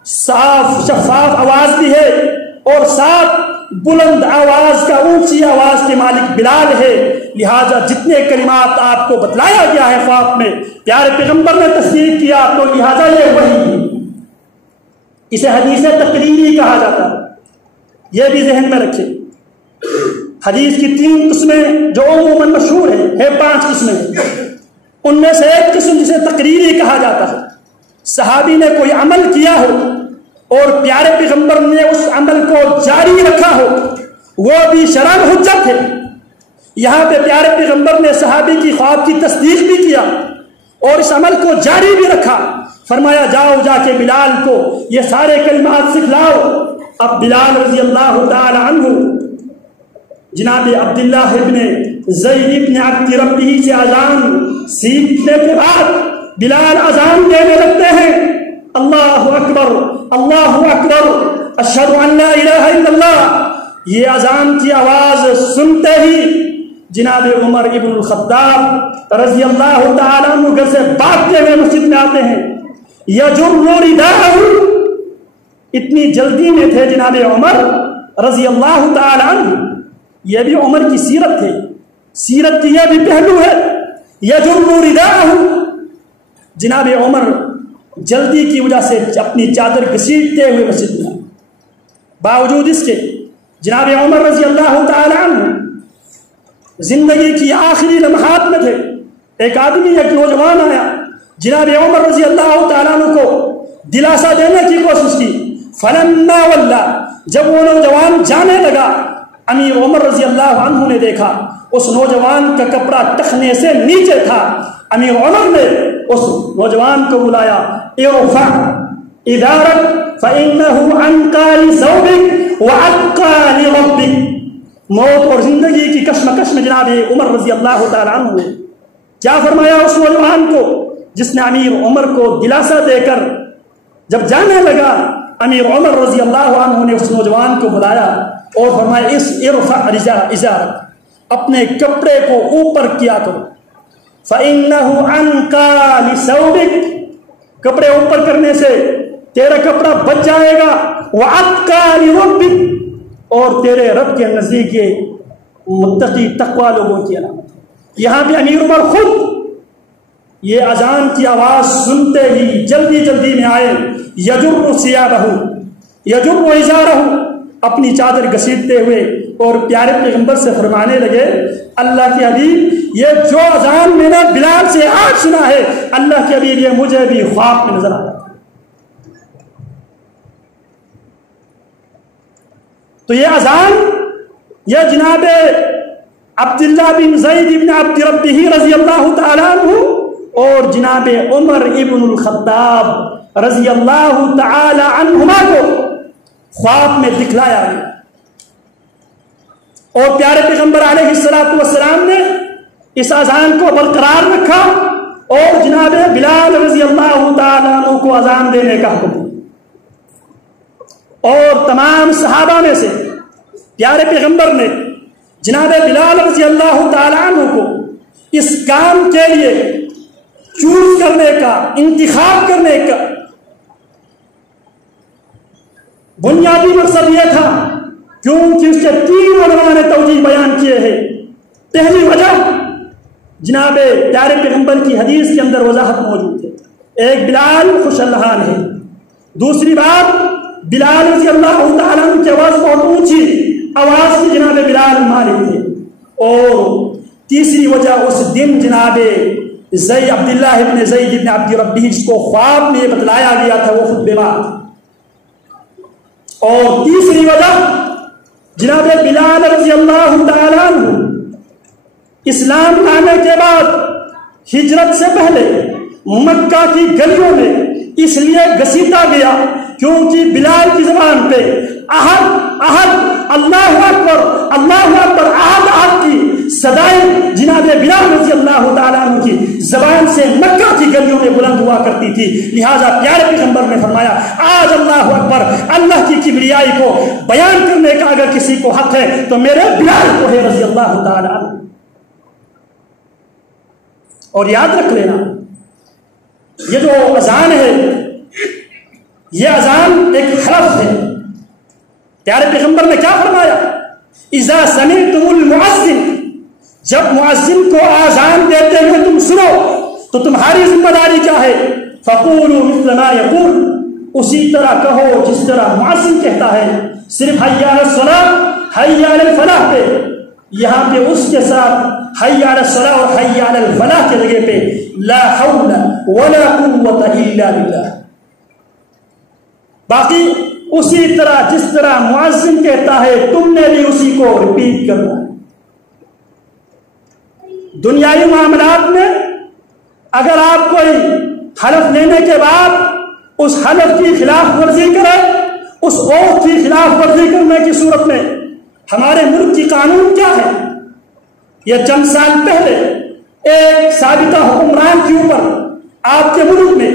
صاف شفاف آواز بھی ہے، اور ساتھ بلند آواز کا، اونچی آواز کے مالک بلال ہے، لہٰذا جتنے کلمات آپ کو بتلایا گیا ہے خواب میں پیارے پیغمبر نے تصدیق کیا، تو لہٰذا یہ وحی ہے۔ اسے حدیث تقریری کہا جاتا ہے، یہ بھی ذہن میں رکھیں۔ حدیث کی 3 قسمیں جو عموماً مشہور ہیں 5 قسمیں، ان میں سے ایک قسم جسے تقریری کہا جاتا ہے، صحابی نے کوئی عمل کیا ہو اور پیارے پیغمبر نے اس عمل کو جاری رکھا ہو، وہ بھی شرعاً حجت ہے۔ یہاں پہ پیارے پیغمبر نے صحابی کی خواب کی تصدیق بھی کیا اور اس عمل کو جاری بھی رکھا، فرمایا جاؤ جا کے بلال کو یہ سارے کلمات سکھلاؤ۔ اب بلال رضی اللہ تعالی عنہ جناب عبداللہ ابن زید ابن عبد ربہ سے اذان سیکھنے کے بعد بلال اذان دینے لگتے ہیں، اللہ اکبر اللہ اکبر اشہد ان لا الہ الا اللہ۔ یہ اذان کی آواز سنتے ہی جناب عمر ابن الخطاب رضی اللہ تعالیٰ عنہ گھر سے بھاگتے ہوئے مسجد میں آتے ہیں، یجر رداءہ، اتنی جلدی میں تھے جناب عمر رضی اللہ تعالیٰ عنہ۔ یہ بھی عمر کی سیرت ہے، سیرت کی یہ بھی پہلو ہے، یجر رداءہ، جناب عمر جلدی کی وجہ سے اپنی چادر گھسیٹتے ہوئے مسجد میں، باوجود اس کے جناب عمر رضی اللہ تعالیٰ عنہ زندگی کی آخری لمحات میں تھے۔ ایک آدمی، ایک نوجوان آیا، جناب عمر رضی اللہ تعالیٰ عنہ کو دلاسا دینے کی کوشش کی، فلما ولا، جب وہ نوجوان جانے لگا، امیر عمر رضی اللہ عنہ نے دیکھا اس نوجوان کا کپڑا ٹخنے سے نیچے تھا۔ امیر عمر نے اس نوجوان کو بلایا، ارفع ادارک فإنه انقى لثوبك وعقى لربك۔ موت اور زندگی کی کشمکش میں جناب عمر رضی اللہ تعالیٰ عنہ نے کیا فرمایا اس نوجوان کو جس نے امیر عمر کو دلاسا دے کر جب جانے لگا، امیر عمر رضی اللہ عنہ نے اس نوجوان کو بلایا اور فرمایا ارفع ازارک، اپنے کپڑے کو اوپر کیا کرو، فإنه انقى لثوبك، کپڑے اوپر کرنے سے تیرا کپڑا بچ جائے گا، وعقى لربك، اور تیرے رب کے نزدیک متقی تقوی لوگوں کی علامت ہے۔ یہاں پہ امیر عمر خود یہ اذان کی آواز سنتے ہی جلدی جلدی میں آئے، یجر ثیابہ یجر ازارہ، اپنی چادر گھسیٹتے ہوئے اور پیارے پیغمبر سے فرمانے لگے اللہ کے حبیب یہ جو اذان میں نے بلال سے آج سنا ہے اللہ کے حبیب یہ مجھے بھی خواب میں نظر آیا. تو یہ اذان یہ جناب عبداللہ بن زید بن عبد ربہ رضی اللہ تعالیٰ عنہ اور جناب عمر ابن الخطاب رضی اللہ تعالی عنہما کو خواب میں دکھلایا گیا. اور پیارے پیغمبر علیہ السلام نے اس اذان کو برقرار رکھا اور جناب بلال رضی اللہ تعالیٰ عنہ کو اذان دینے کا حکم دیا. اور تمام صحابہ میں سے پیارے پیغمبر نے جناب بلال رضی اللہ تعالیٰ عنہ کو اس کام کے لیے چوز کرنے کا انتخاب کرنے کا بنیادی مقصد یہ تھا کیونکہ اس کے 3 علماء نے توجیہ بیان کیے ہیں. پہلی وجہ جناب پیارے پیغمبر کی حدیث کے اندر وضاحت موجود ہے. ایک بلال خوش اللحان ہے. دوسری بات بلال رضی اللہ تعالیٰ عنہ کی آواز بہت اونچی آواز کی جناب بلال مالک تھے. اور تیسری وجہ اس دن جناب عبداللہ ابن زید ابن عبد ربہ جس کو خواب میں بتلایا گیا تھا وہ خود بیمار تھا. اور تیسری وجہ جناب بلال رضی اللہ تعالیٰ عنہ اسلام لانے کے بعد ہجرت سے پہلے مکہ کی گلیوں میں اس لیے گھسیٹا گیا کیونکہ بلال کی زبان پہ احد احد اللہ اکبر احد کی صدائیں جناب بلال رضی اللہ تعالیٰ عنہ کی زبان سے مکہ کی گلیوں میں بلند ہوا کرتی تھی. لہٰذا پیارے پیغمبر نے فرمایا آج اللہ اکبر اللہ کی کبریائی کو بیان کرنے کا اگر کسی کو حق ہے تو میرے بلال کو ہے رضی اللہ تعالیٰ عنہ. اور یاد رکھ لینا یہ جو اذان ہے یہ اذان ایک حلف ہے. پیارے پیغمبر نے کیا فرمایا اذا سمعتم المؤذن جب مؤذن کو اذان دیتے ہوئے تم سنو تو تمہاری ذمہ داری کیا ہے فقولوا مثل ما يقول اسی طرح کہو جس طرح مؤذن کہتا ہے. صرف حی علی الصلاۃ حی علی الفلاح پہ یہاں پہ اس کے ساتھ حی علی الصلاۃ اور حی علی الفلاح کے جگہ پہ لا حول ولا قوت الا باللہ. باقی اسی طرح جس طرح مؤذن کہتا ہے تم نے بھی اسی کو ریپیٹ کرنا ہے. دنیائی معاملات میں اگر آپ کوئی حلف لینے کے بعد اس حلف کی خلاف ورزی کرے اس عہد کی خلاف ورزی کرنے کی صورت میں ہمارے ملک کی قانون کیا ہے. یہ چند سال پہلے ایک سابقہ حکمران کے اوپر آپ کے ملک میں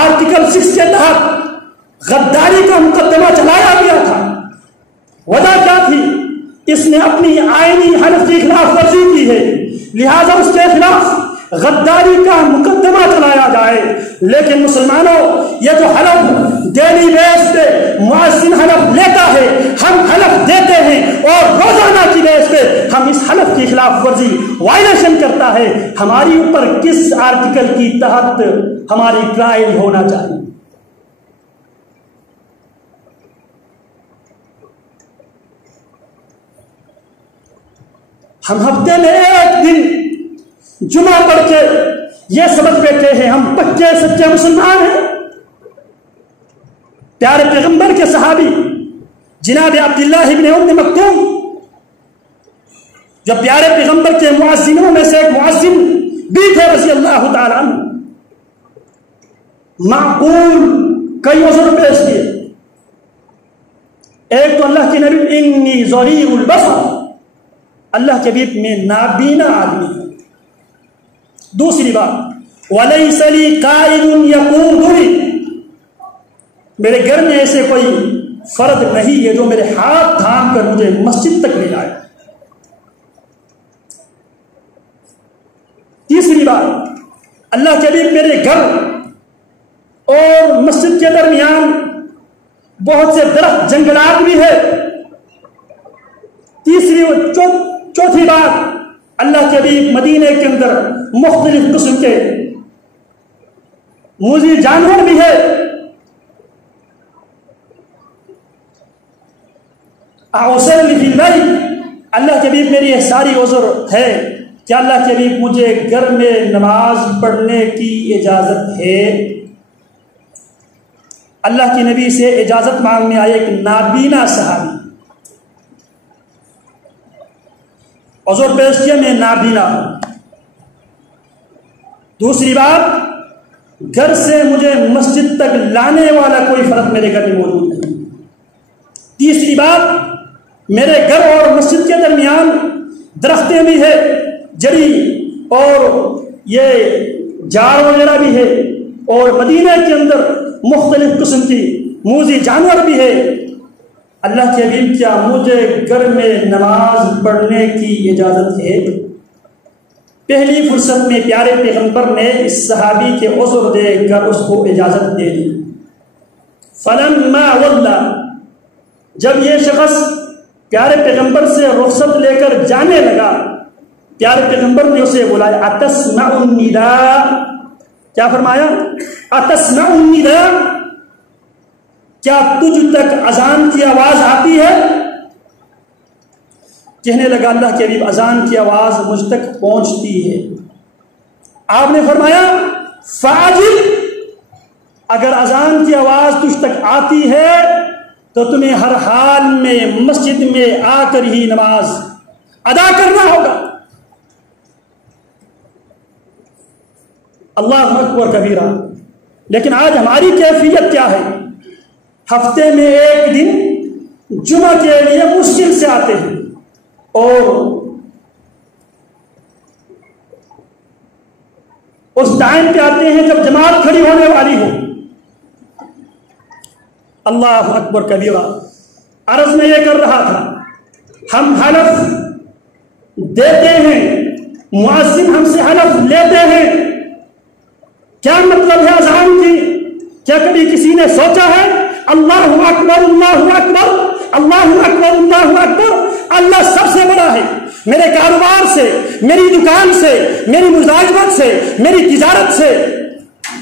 آرٹیکل 6 کے تحت غداری کا مقدمہ چلایا گیا تھا. وجہ کیا تھی اس نے اپنی آئینی حلف کی خلاف ورزی کی ہے لہذا اس کے خلاف غداری کا مقدمہ چلایا جائے. لیکن مسلمانوں یہ جو حلف ڈیلی بیس پہ مؤذن حلف لیتا ہے ہم حلف دیتے ہیں اور روزانہ کی بیس پہ ہم اس حلف کی خلاف ورزی وائلیشن کرتا ہے. ہماری اوپر کس آرٹیکل کی تحت ہماری ٹرائل ہونا چاہیے. ہم ہفتے میں ایک دن جمعہ پڑھ کے یہ سبق بیٹھے ہیں ہم پکے سچے مسلمان ہیں. پیارے پیغمبر کے صحابی جناب عبداللہ ابن ام مکتوم جو پیارے پیغمبر کے مؤذنوں میں سے ایک مؤذن بھی تھے رضی اللہ تعالیٰ عنہ معقول کئی عذر پیش کیے. ایک تو اللہ کے نبی انی ضریع البصر اللہ کے حبیب میں نابینا آدمی ہے. دوسری بات وَلَيْسَ لِي قَائِدٌ يَقُودُنِي میرے گھر میں ایسے کوئی فرد نہیں ہے جو میرے ہاتھ تھام کر مجھے مسجد تک لے جائے. تیسری بات اللہ کے حبیب میرے گھر اور مسجد کے درمیان بہت سے درخت جنگلات بھی ہے. چوتھی بات اللہ کے حبیب مدینے کے اندر مختلف قسم کے موذی جانور بھی ہے. اصلی فی اللیل اللہ کے حبیب میری یہ ساری عذر ہے، کیا اللہ کے حبیب مجھے گھر میں نماز پڑھنے کی اجازت ہے؟ اللہ کے نبی سے اجازت مانگنے آئے ایک نابینا صحابی، عذر پیش کیا میں نابینا ہوں۔ دوسری بات، گھر سے مجھے مسجد تک لانے والا کوئی فرق میرے گھر میں موجود نہیں۔ تیسری بات، میرے گھر اور مسجد کے درمیان درختیں بھی ہے، جڑی اور یہ جھاڑ وغیرہ بھی ہے، اور مدینہ کے اندر مختلف قسم کی موذی جانور بھی ہے۔ اللہ کے حبیب کیا مجھے گھر میں نماز پڑھنے کی اجازت ہے؟ پہلی فرصت میں پیارے پیغمبر نے اس صحابی کے عذر دیکھ کر اس کو اجازت دے دی۔ فلما ولى، جب یہ شخص پیارے پیغمبر سے رخصت لے کر جانے لگا، پیارے پیغمبر نے اسے بلایا، اتسمع النداء، کیا فرمایا؟ اتسمع النداء، کیا تجھ تک اذان کی آواز آتی ہے؟ کہنے لگا اللہ کے حبیب اذان کی آواز مجھ تک پہنچتی ہے۔ آپ نے فرمایا فاجب، اگر اذان کی آواز تجھ تک آتی ہے تو تمہیں ہر حال میں مسجد میں آ کر ہی نماز ادا کرنا ہوگا۔ اللہ اکبر کبیرہ۔ لیکن آج ہماری کیفیت کیا ہے؟ ہفتے میں ایک دن جمعہ کے لیے مشکل سے آتے ہیں، اور اس ٹائم پہ آتے ہیں جب جماعت کھڑی ہونے والی ہو۔ اللہ اکبر کبیرہ۔ عرض میں یہ کر رہا تھا، ہم حلف دیتے ہیں، مؤذن ہم سے حلف لیتے ہیں، کیا مطلب ہے اذان کی؟ کیا کبھی کسی نے سوچا ہے اللہ اکبر اللہ اکبر اللہ اکبر اللہ اکبر؟ اللہ سب سے بڑا ہے۔ میرے کاروبار سے، میری دکان سے، میری ملازمت سے، میری تجارت سے،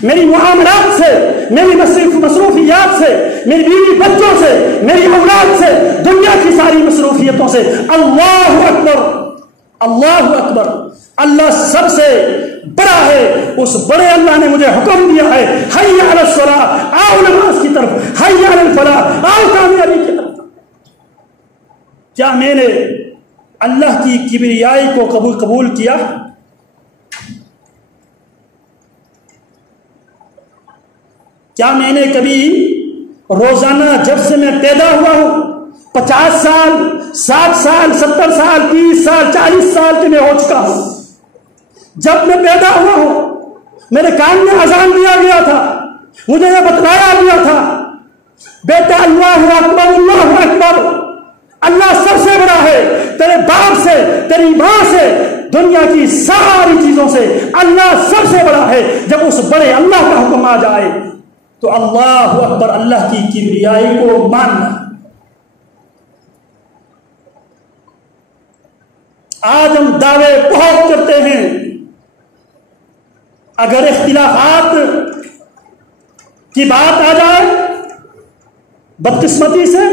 میری معاملات سے، میری مصروفیات سے، میری بیوی بچوں سے، میری اولاد سے، دنیا کی ساری مصروفیتوں سے اللہ اکبر اللہ اکبر۔ اللہ سب سے بڑا ہے، اس بڑے اللہ نے مجھے حکم دیا ہے، حی علی الصلاۃ، آؤ نماز کی طرف، حی علی الفلاح، آؤ کامیابی کی طرف۔ کیا میں نے اللہ کی کبریائی کو قبول کیا؟ کیا میں نے کبھی روزانہ جب سے میں پیدا ہوا ہوں 50 سال 60 سال 70 سال 30 سال 40 سال کے میں ہو چکا ہوں، جب میں پیدا ہوا ہوں میرے کان میں اذان دیا گیا تھا، مجھے یہ بتلایا گیا تھا بیٹا اللہ اکبر اللہ اکبر، اللہ سب سے بڑا ہے، تیرے باپ سے، تیری ماں سے، دنیا کی ساری چیزوں سے اللہ سب سے بڑا ہے۔ جب اس بڑے اللہ کا حکم آ جائے تو اللہ اکبر، اللہ کی کبریائی کو ماننا۔ آج ہم دعوے بہت کرتے ہیں، اگر اختلافات کی بات آ جائے، بدقسمتی سے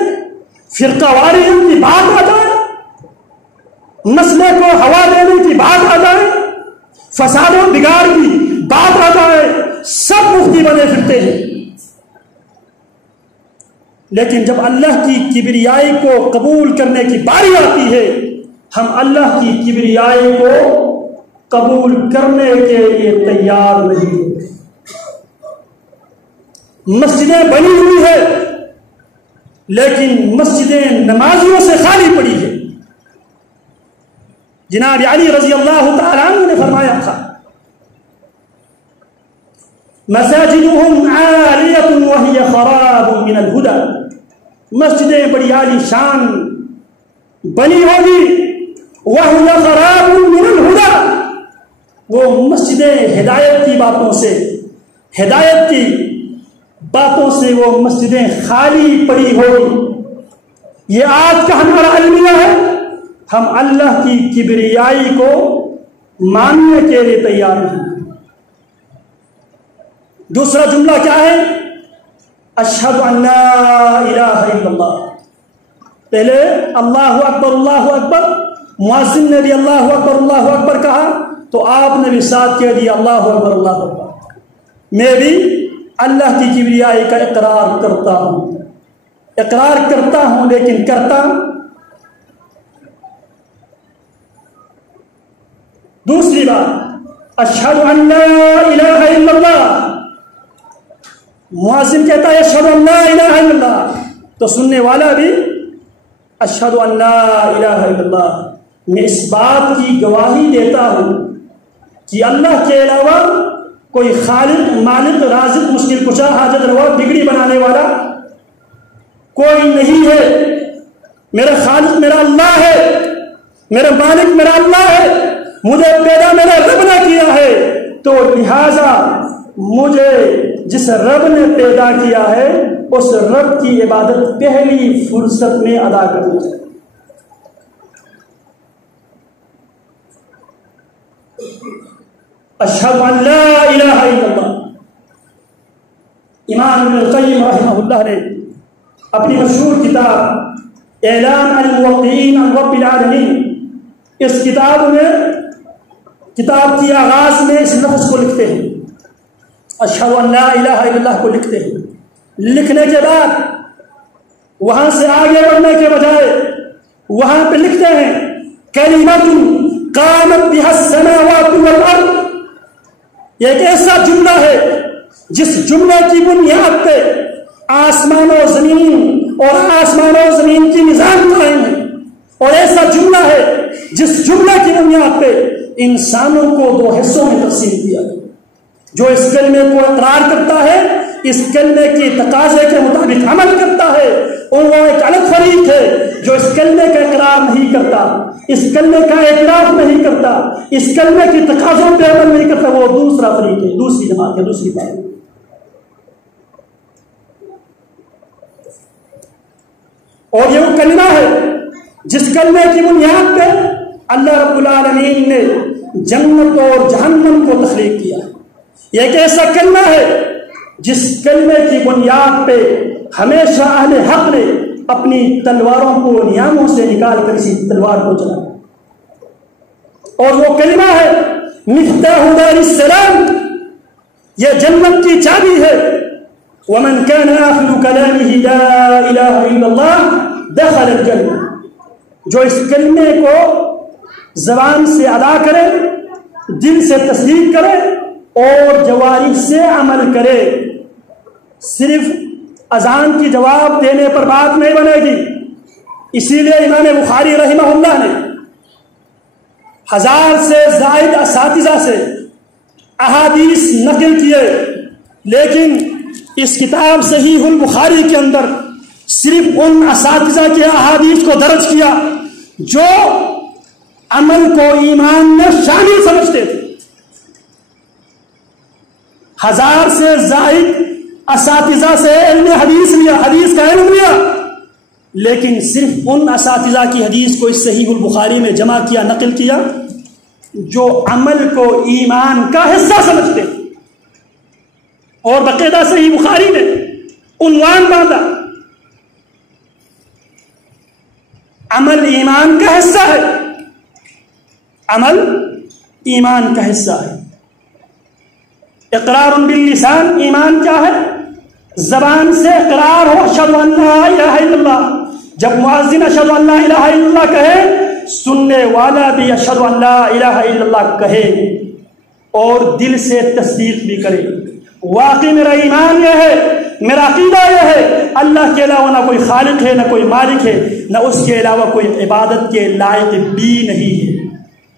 فرقہ واریت کی بات آ جائے، مسئلے کو ہوا دینے کی بات آ جائے، فساد و بگاڑ کی بات آ جائے، سب مفتی بنے پھرتے ہیں۔ لیکن جب اللہ کی کبریائی کو قبول کرنے کی باری آتی ہے، ہم اللہ کی کبریائی کو قبول کرنے کے لیے تیار نہیں ہوتے۔ مسجدیں بنی ہوئی ہے لیکن مسجدیں نمازیوں سے خالی پڑی ہے۔ جناب علی رضی اللہ تعالیٰ عنہ نے فرمایا تھا، مساجدهم عالیۃ وہی خراب من الہدی، مسجدیں بڑی عالی شان بنی ہوگی، وہی خراب من الہدی، وہ مسجدیں ہدایت کی باتوں سے، ہدایت کی باتوں سے وہ مسجدیں خالی پڑی ہوگی۔ یہ آج کا ہمارا المیہ ہے، ہم اللہ کی کبریائی کو ماننے کے لیے تیار ہیں۔ دوسرا جملہ کیا ہے؟ اشہد ان لا الہ الا اللہ۔ پہلے اللہ اکبر اللہ اکبر، مؤذن نے بھی اللہ اکبر کہا تو آپ نے بھی ساتھ کہہ دیا اللہ اکبر۔ میں بھی اللہ کی کبریائی کا اقرار کرتا ہوں لیکن کرتا۔ دوسری بات، اشہد ان لا الہ الا اللہ، مؤذن کہتا ہے اشہد ان لا الہ الا اللہ تو سننے والا بھی اشہد ان لا الہ الا اللہ۔ میں اس بات کی گواہی دیتا ہوں کہ اللہ کے علاوہ کوئی خالق، مالک، رازق، مشکل کشا، حاجت روا، بگڑی بنانے والا کوئی نہیں ہے۔ میرا خالق میرا اللہ ہے، میرا مالک میرا اللہ ہے، مجھے پیدا میرا رب نے کیا ہے، تو لہذا مجھے جس رب نے پیدا کیا ہے اس رب کی عبادت پہلی فرصت میں ادا کرنی چاہیے۔ اشہد ان لا الہ الا اللہ۔ امام ابن القیم رحمہ اللہ نے اپنی مشہور کتاب اعلام الموقعین عن رب العالمین، اس کتاب میں کتاب کی آغاز میں اس لفظ کو لکھتے ہیں، اشہد ان لا الہ الا اللہ کو لکھتے ہیں۔ لکھنے کے بعد وہاں سے آگے بڑھنے کے بجائے وہاں پہ لکھتے ہیں کلمۃ قامت بها السماوات والارض، یہ ایک ایسا جملہ ہے جس جملے کی بنیاد پہ آسمان و زمین اور آسمان و زمین کی نظام قائم ہے، اور ایسا جملہ ہے جس جملے کی بنیاد پہ انسانوں کو دو حصوں میں تقسیم کیا گیا۔ جو اس کلمے کو اقرار کرتا ہے، اس کلمے کی تقاضے کے مطابق عمل کرتا ہے، اور وہ ایک الگ فریق ہے جو اس کلمے کا اقرار نہیں کرتا، اس کلمے کا اعتراف نہیں کرتا، اس کلمے کی تقاضوں پہ عمل نہیں کرتا، وہ دوسرا فریق ہے، دوسری جماعت ہے، دوسری بات۔ اور یہ وہ کلمہ ہے جس کلمے کی بنیاد پہ اللہ رب العالمین نے جنت اور جہنم کو تخلیق کیا۔ یہ ایک ایسا کلمہ ہے جس کلمے کی بنیاد پہ ہمیشہ اہل حق نے اپنی تلواروں کو نیاموں سے نکال کر اسی تلوار کو چلا، اور وہ کلمہ ہے مفتاح دار السلام، یہ جنت کی چابی ہے۔ ومن كان آخر كلامه لا الہ الا اللہ دخل الجنہ، جو اس کلمے کو زبان سے ادا کرے، دل سے تصدیق کرے اور جوارح سے عمل کرے، صرف اذان کی جواب دینے پر بات نہیں بنے گی۔ اسی لیے امام بخاری رحمہ اللہ نے 1000 سے زائد اساتذہ سے احادیث نقل کیے، لیکن اس کتاب صحیح البخاری کے اندر صرف ان اساتذہ کے احادیث کو درج کیا جو عمل کو ایمان میں شامل سمجھتے تھے۔ 1000 سے زائد اساتذہ سے علم حدیث لیا، حدیث کا علم لیا، لیکن صرف ان اساتذہ کی حدیث کو اس صحیح البخاری میں جمع کیا، نقل کیا جو عمل کو ایمان کا حصہ سمجھتے تھے، اور باقاعدہ صحیح بخاری نے عنوان باندھا عمل ایمان کا حصہ ہے، عمل ایمان کا حصہ ہے۔ اقرار باللسان، ایمان کیا ہے؟ زبان سے اقرار ہو، اشہد ان لا الہ الا اللہ۔ جب مؤذن اشہد ان لا الہ الا اللہ کہے، سننے والا بھی اشہد ان لا الہ الا اللہ کہے اور دل سے تصدیق بھی کرے، واقعی میرا ایمان یہ ہے، میرا عقیدہ یہ ہے اللہ کے علاوہ نہ کوئی خالق ہے، نہ کوئی مالک ہے، نہ اس کے علاوہ کوئی عبادت کے لائق بھی نہیں ہے۔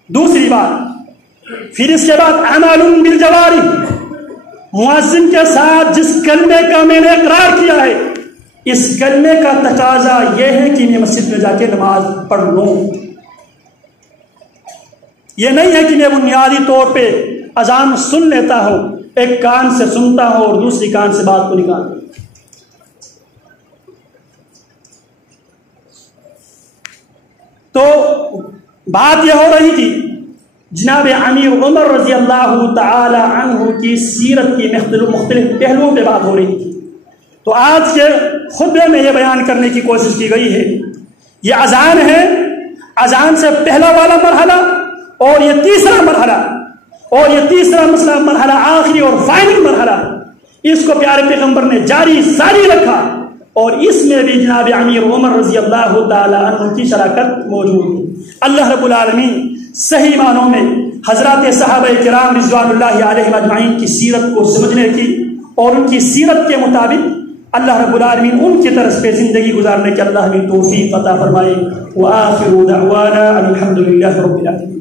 دوسری بات، پھر اس کے بعد عمل بالجوارح، مؤذن کے ساتھ جس کلمے کا میں نے اقرار کیا ہے، اس کلمے کا تقاضا یہ ہے کہ میں مسجد میں جا کے نماز پڑھ لوں۔ یہ نہیں ہے کہ میں بنیادی طور پہ اذان سن لیتا ہوں، ایک کان سے سنتا ہوں اور دوسری کان سے بات کو نکالتا ہوں۔ تو بات یہ ہو رہی تھی جناب امیر عمر رضی اللہ تعالی عنہ کی سیرت کی مختلف پہلوؤں پہ بات ہو رہی تھی، تو آج کے خطبے میں یہ بیان کرنے کی کوشش کی گئی ہے۔ یہ اذان ہے، اذان سے پہلا والا مرحلہ اور یہ تیسرا مرحلہ، اور یہ تیسرا مرحلہ آخری اور فائنل مرحلہ، اس کو پیارے پیغمبر نے جاری ساری رکھا، اور اس میں بھی جناب امیر عمر رضی اللہ تعالی عنہ کی شراکت موجود ہے۔ اللہ رب العالمین صحیح معنوں میں حضرات صحابہ کرام رضوان اللہ علیہم اجمعین کی سیرت کو سمجھنے کی اور ان کی سیرت کے مطابق اللہ رب العالمین ان کی طرف پہ زندگی گزارنے کے اللہ ہمیں توفیق عطا فرمائے۔ وآخر دعوانا الحمد للہ رب العالمین۔